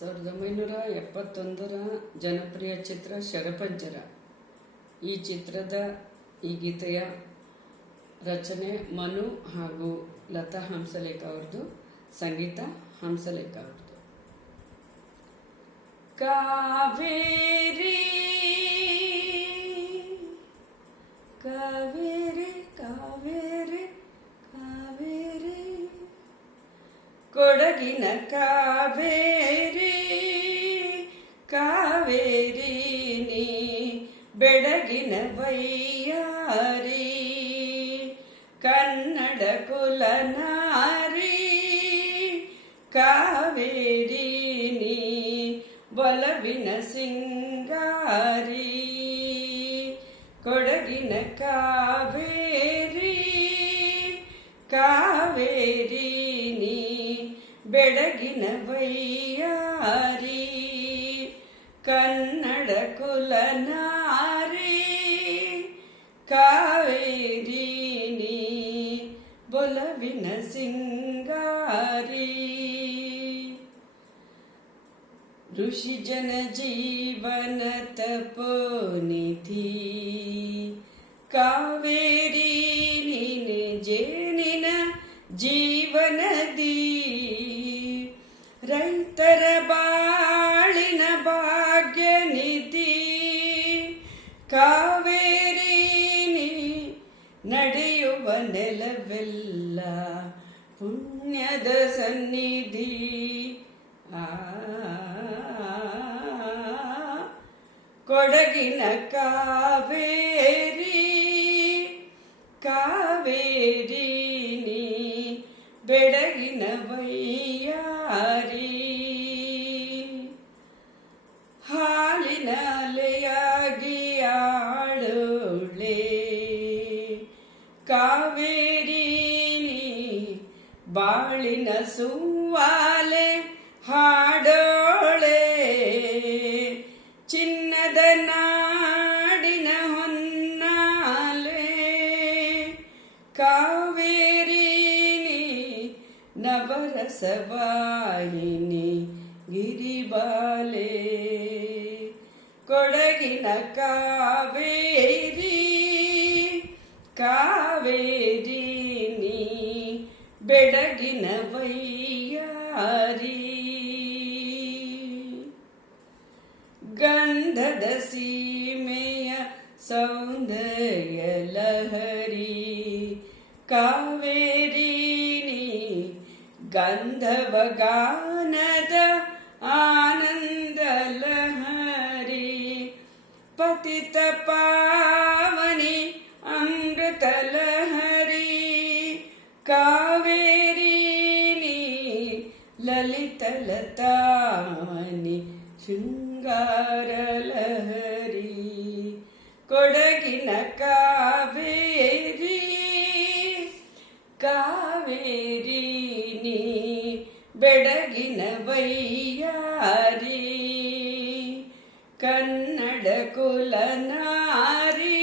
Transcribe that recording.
1971ರ ಜನಪ್ರಿಯ ಚಿತ್ರ ಶರಪಂಜರ. ಈ ಚಿತ್ರದ ಈ ಗೀತೆಯ ರಚನೆ ಮನು ಹಾಗೂ ಲತಾ ಹಂಸಲೇಖ ಅವ್ರದ್ದು, ಸಂಗೀತ ಹಂಸಲೇಖ ಅವ್ರದ್ದು. ಕಾವೇರಿ ಕಾವೇರಿ ಕಾವೇರಿ ಕಾವೇರಿ ಕೊಡಗಿನ ಕಾವೇರಿ ಕಾವೇರಿ ನೀ ಬೆಡಗಿನ ವೈಯಾರಿ ಕನ್ನಡ ಕುಲನಾರಿ ಕಾವೇರಿ ನೀ ಒಲವಿನ ಸಿಂಗಾರಿ ಕೊಡಗಿನ ಕಾವೇರಿ ಕಾವೇರಿ ನೀ ಬೆಡಗಿನ ವೈಯಾರಿ ಕನ್ನಡ ಕುಲನಾರಿ ಕಾವೇರಿ ನೀ ಒಲವಿನ ಸಿಂಗಾರಿ ಋಷಿ ಜನ ಜೀವನ ತಪೋನಿಧಿ ಕಾವೇರಿ ನೀನೆ ಜೇನಿನ ಜೀವನದಿ ರೈತರ ಬಾಳಿನ ಭಾಗ್ಯನಿಧಿ ಕಾವೇರಿ ನೀ ನಡೆಯುವ ನೆಲವೆಲ್ಲ ಪುಣ್ಯದ ಸನ್ನಿಧಿ ಕೊಡಗಿನ ಕಾವೇರಿ ಕಾವೇರಿ ನೀ ಬೆಡಗಿನ ವೈಯಾರಿ ಹಾಲಿನ ಅಲೆಯಾಗಿ ಆಳೋಳೆ ಕಾವೇರಿ ನೀ ಬಾಳಿನ ಸುವಾಲೆ ಹಾಡೋಳೆ ಚಿನ್ನದ ನಾಡಿನ ಹೊನ್ನಾಲೆ ಕಾವೇರಿ ನೀ ನವರಸವಾಹಿನಿ ಗಿರಿಬಾಲೆ ಕೊಡಗಿನ ಕಾವೇರಿ ಕಾವೇರಿ ನೀ ಬೆಡಗಿನ ವೈಯಾರಿ ಗಂಧದ ಸೀಮೆಯ ಸೌಂದರ್ಯ ಲಹರಿ ಕಾವೇರಿ ನೀ ಗಂಧವ ಗಾನದ ಆನಂದ ಲಹರಿ ಪತಿತ ಪಾವನಿ ಅಮೃತ ಲಹರಿ ಕಾವೇರಿ ನೀ ಲಲಿತ ಲತಾಮಣಿ ಶೃಂಗಾರ ಲಹರಿ ಕೊಡಗಿನ ಕಾವೇರಿ ಕಾವೇರಿ ನೀ ಬೆಡಗಿನ ವೈಯಾರಿ ಕನ್ನಡ ಕುಲನಾರಿ